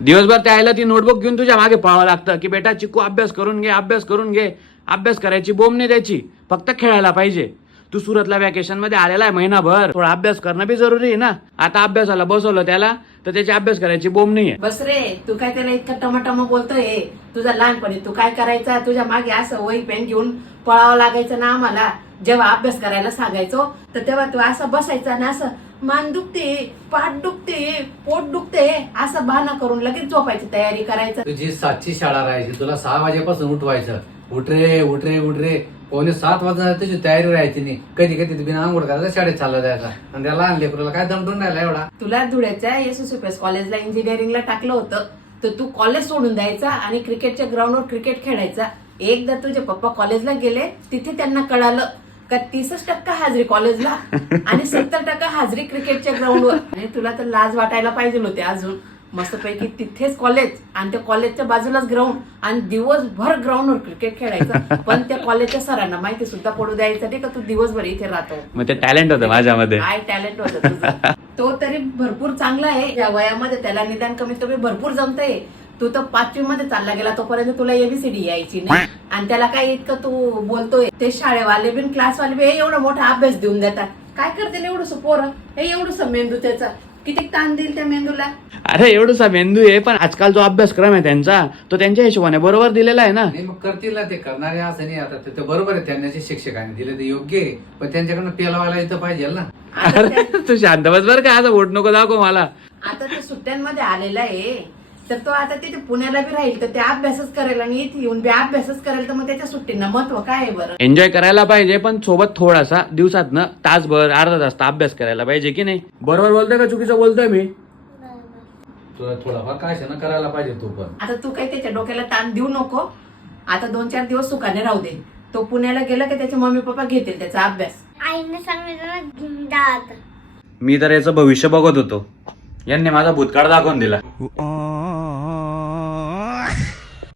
दिवसभर त्याला ती नोटबुक घेऊन तुझ्या मागे पळावं लागतं की बेटा चिकू अभ्यास करून घे, अभ्यास करून घे. अभ्यास करायची बोंब नाही द्यायची, फक्त खेळायला पाहिजे. तू सुरतला व्हॅकेशन मध्ये आलेला आहे महिनाभर, थोडा अभ्यास करणं बी जरुरी आहे ना. आता अभ्यासाला बसवलं त्याला तर त्याची अभ्यास करायची बोंब नाहीये. बस रे, तू काय त्याला इतकं टमाटम बोलतोय. तुझा लहानपणी तू काय करायचा, तुझ्या मागे असं वही पेन घेऊन पळावं लागायचं ना आम्हाला. जेव्हा अभ्यास करायला सांगायचो तर तेव्हा तू असं बसायचा ना, असं मान दुखते, पाठ दुखते, पोट दुखते असं बहाणा करून लगेच झोपायची तयारी करायचं. तुझी 7ची शाळा राहायची, तुला 6 वाजेपासून उठवायचं. उठ रे उठ रे उठ रे. 5:45 वाजता तुझी तयारी राहायची नाही. कधी कधी बिना आंघोळ करायला शाळेत चालला जायचा. आणि त्या लहान लेकरूला काय दमटून राहिला एवढा. तुला धुळ्याच्या एसएसएफएस कॉलेजला इंजिनिअरिंगला टाकलं होतं तर तू कॉलेज सोडून द्यायचा आणि क्रिकेटच्या ग्राउंडवर क्रिकेट खेळायचा. एकदा तुझे पप्पा कॉलेजला गेले, तिथे त्यांना कळालं का 30% हाजरी कॉलेजला आणि 70% हाजरी क्रिकेटच्या ग्राउंडवर. आणि तुला तर लाज वाटायला पाहिजे होते अजून. मस्तपैकी तिथेच कॉलेज आणि त्या कॉलेजच्या बाजूलाच ग्राउंड आणि दिवसभर ग्राउंडवर क्रिकेट खेळायचं. पण त्या कॉलेजच्या सरांना माहिती सुद्धा पडू द्यायचं नाही का तू दिवसभर इथे राहतो. मग ते टॅलेंट होतं माझ्यामध्ये. काय टॅलेंट होतं तुझं. तो तरी भरपूर चांगला आहे. या वयामध्ये त्याला निदान कमीत कमी भरपूर जमतंय. तू तर 5वी मध्ये चालला गेला तोपर्यंत तुला एबीसीडी यायची नाही आणि त्याला काय इतकं तू बोलतोय. ते शाळेवाले बिन क्लासवाले बी एवढा मोठा अभ्यास देऊन देतात. काय करतील एवढंसं पोरं, हे एवढंसं मेंदू त्याचा, किती ताण देईल त्या मेंदूला. अरे एवढसा मेंदू आहे, पण आजकाल जो अभ्यासक्रम आहे त्यांचा तो त्यांच्या हिशोबाने बरोबर दिलेला आहे ना. नाही मग करतील ना ते, करणारे असं नाही. आता ते बरोबर आहे, त्यांना जे शिक्षकांनी दिले ते योग्य आहे, पण त्यांच्याकडनं पेलावायला इथं पाहिजे ना. आता तू शांत बस बरं का, असं वोट नको दाखव मला. ते सुट्ट्यांमध्ये आलेला आहे तर तो आता तिथे पुण्याला बी राहील तर ते अभ्यासच करेल आणि इथे येऊन बी अभ्यासच करेल. तर मग त्याच्या सुट्टींना महत्व काय आहे बरं. एन्जॉय करायला पाहिजे, पण सोबत थोडासा दिवसातनं तासभर अर्धा तास अभ्यास करायला पाहिजे की नाही. बरोबर बोलतोय का चुकीचं बोलतोय मी. तुला थोडाफार काय ना करायला पाहिजे तू पण. आता तू काही त्याच्या डोक्याला ताण देऊ नको. आता 2-4 दिवस सुखाने राहू दे. तो पुण्याला गेला की त्याचे मम्मी पप्पा घेतील त्याचा अभ्यास. आईने सांगितलं ना. मी तर याचं भविष्य बघत होतो, यांनी माझा भूतकाळ दाखवून दिला.